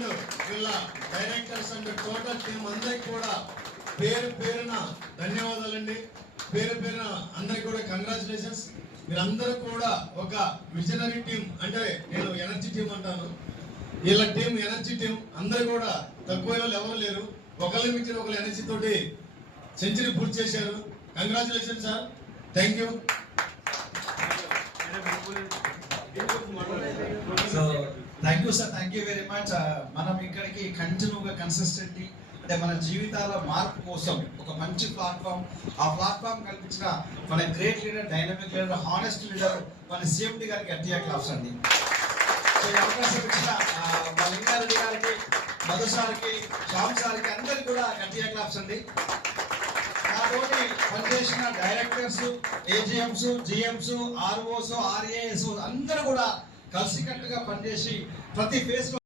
And వీళ్ళ directors and total team అందరికి కూడా పేరు పేరున ధన్యవాదాలండి. పేరు పేరున అందరికి కూడా కంగ్రాచులేషన్స్. మీరందరూ కూడా ఒక విజనరీ టీం, అంటే నేను ఎనర్జీ టీం అంటాను. వీళ్ళ టీం ఎనర్జీ టీం అందరూ కూడా తక్కువ ఎవరు లేరు. ఒకళ్ళ మించిన ఒకళ్ళ ఎనర్జీ తోటి సెంచరీ పూర్తి చేశారు. Congratulation sir, thank you. So thank you sir, thank you very much. మనం ఇక్కడికి కంటిన్యూగా కన్సిస్టెంట్లీ అంటే మన జీవితాల మార్పు కోసం ఒక మంచి ప్లాట్ఫామ్, ఆ ప్లాట్ఫామ్ కల్పించిన మన great leader, dynamic leader, honest leader మన సిఎండి గారికి గట్టిగా క్లాప్స్ అండి. సో ఈ అవకాశం ఇచ్చిన మా లింగారెడ్డి గారికి, మధు సార్కి, శ్యామ్ సార్కి అందరికి కూడా గట్టిగా క్లాప్స్ అండి. నాతోటి పనిచేసిన డైరెక్టర్స్, ఏజీఎంస్, జిఎంస్, ఆర్ఓస్, ఆర్ఏఎస్ అందరూ కూడా కలిసికట్టుగా పనిచేసి ప్రతి ఫేజ్